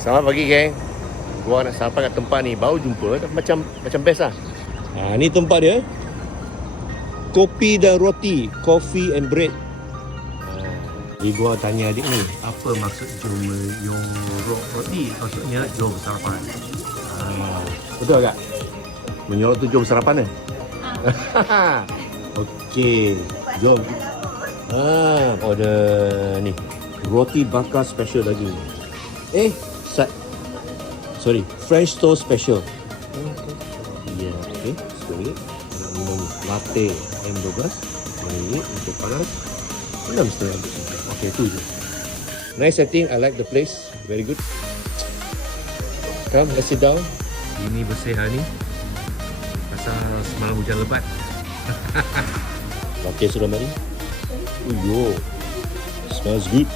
Selamat pagi, geng. Gua nak sampai kat tempat ni, baru jumpa, macam best lah. Ni tempat dia. Kopi dan roti, coffee and bread. Jadi gua tanya adik ni, apa maksud jom roti? Maksudnya jom sarapan. Betul tak? Menyorok tu jom sarapan Okey, jom. Order ni. Roti bakar special lagi. French toast special. Ya, okey. RM10. Nak minum latte M12. RM1 untuk panas. RM6.50. Okey, tu je. Nice setting. I like the place. Very good. Come, let's sit down. Ini bersih hari ni. Pasal semalam hujan lebat. Okey, sudah mari. Smells good.